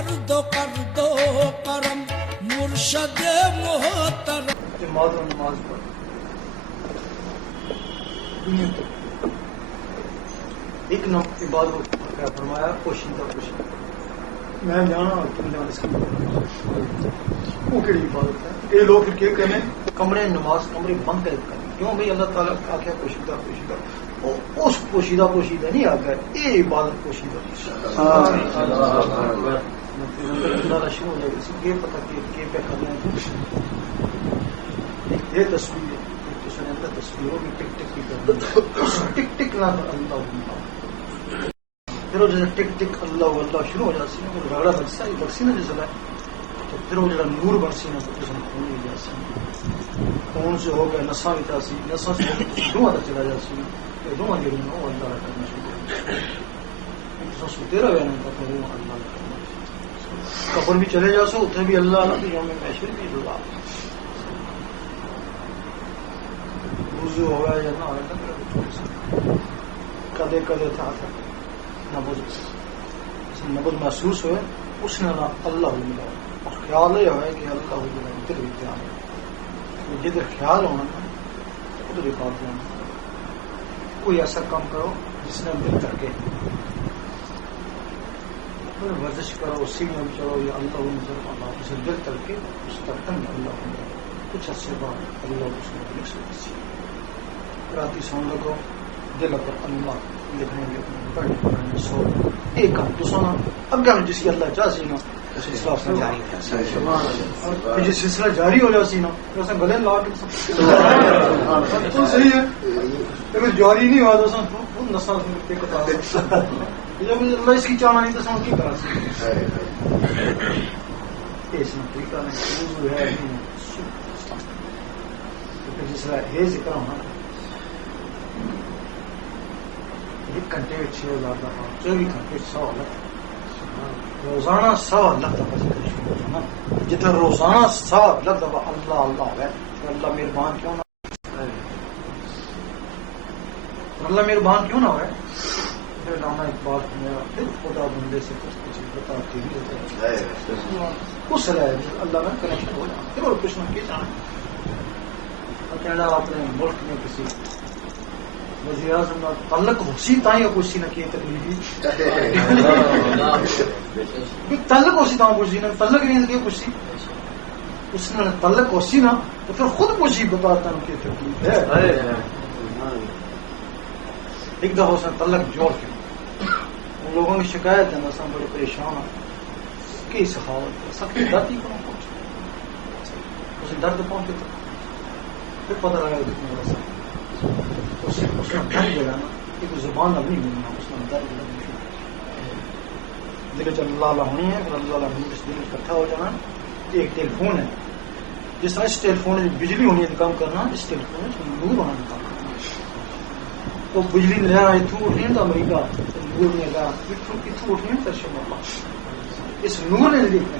कर दो करम मुर्शद मोहतरम। नमाज और नमाज पढ़ दुनिया तो एक इबादत क्या फरमाया पोशीदा पोशीदा मैं जाना और तुम जान इसकी वो केड़ी इबादत है। ये लोग फिर क्या करें कमरे नमाज कमरे बंद कर क्यों भाई अल्लाह ताला आख्या पोशीदा पोशीदा उस पोशीदा पोशीदा नहीं आख्या ये इबादत पोशीदा शुरू हो जाएगी ये पता कि पे करना है ये तस्वीर तस्वीरों की टिक टिक की टिक टिक ना अल्लाह फिर वो जैसे टिक टिक अल्लाह अल्लाह शुरू हो जाती है रगड़ा बरसी ना जिसला तो फिर वो जरा नूर बरसी ना तो खून भी जाती खून से हो गया नशा भी जाती नशा से धुआं तक चला जाती तो धुआं गिरी ना वो अल्लाह करना शुरू कर सुते रहे ना तो वो अल्लाह करना कबर भी चले जासो उथे भी अल्लाह ना यौम महशर भी अल्लाह वुजू हो गया या ना हो गया कदे कदे था नबुद महसूस हुए उसने ना अल्लाह मिला और ख्याल ये है कि अल्लाह मिला इधर भी ध्यान जिधर ख्याल होना ना उधर ही बात होना कोई ऐसा काम करो जिसने दिल करके वर्जिश करो उसी में भी चलो या अल्लाह नजर अल्लाह उसे दिल करके उस तर्कन में अल्लाह कुछ अच्छे बात अल्लाह उसने लिख सकती राती सौन लगो दिल पर अल्लाह लिखने पढ़ने सो एक काम तो सोना अगर जिसकी अल्लाह चाहती ना सिलसिला जारी हो जाती ना तो गले ला के तो सही है अगर जारी नहीं हुआ तो नशा जब अल्लाह इसकी चाहना नहीं तो समझ की करा जिसला ये जिक्र होना एक घंटे में 6000 दफा 24 घंटे 100 लख रोजाना 100 लख दफा जिक्र शुरू होना जितना रोजाना 100 लख दफा अल्लाह अल्लाह है अल्लाह मेहरबान क्यों ना अल्लाह मेहरबान क्यों ना है फिर लाना इकबाल मेरा फिर खुदा बंदे से कुछ बताती नहीं है उस अल्लाह में कनेक्शन हो जाए फिर और कुछ ना किया कहना अपने मुल्क में किसी वज़ीर आज़म तल्लक होसी ताई कुछ ना की तकलीफ तल्लक होसी ताऊ कुछ ना तल्लक नहीं की कुछ उसने तल्लक होसी ना तो फिर खुद कुछ बताता उनकी तकलीफ है। एक दफा उसने तल्लक जोड़ के उन लोगों की शिकायत है ना बड़े परेशान की सखावत सबकी दर्द ही कौन पहुंचे उसे दर्द पहुंचे तो फिर पता लगा उसने दर्द जगह ना एक जुबान अब नहीं मिलना उसने दर्द दिल अल्लाह होनी है फिर अल्लाह इस दिल इकट्ठा हो जाना। एक टेलीफोन है जिस तरह इस टेलीफोन में बिजली होनी है काम करना इस टेलीफोन में नूर होना काम करना तो बिजली लहर इतू उठनी है तो अमरीका नूर ने लगा इतू उठनी है तो इस नूर ने देखना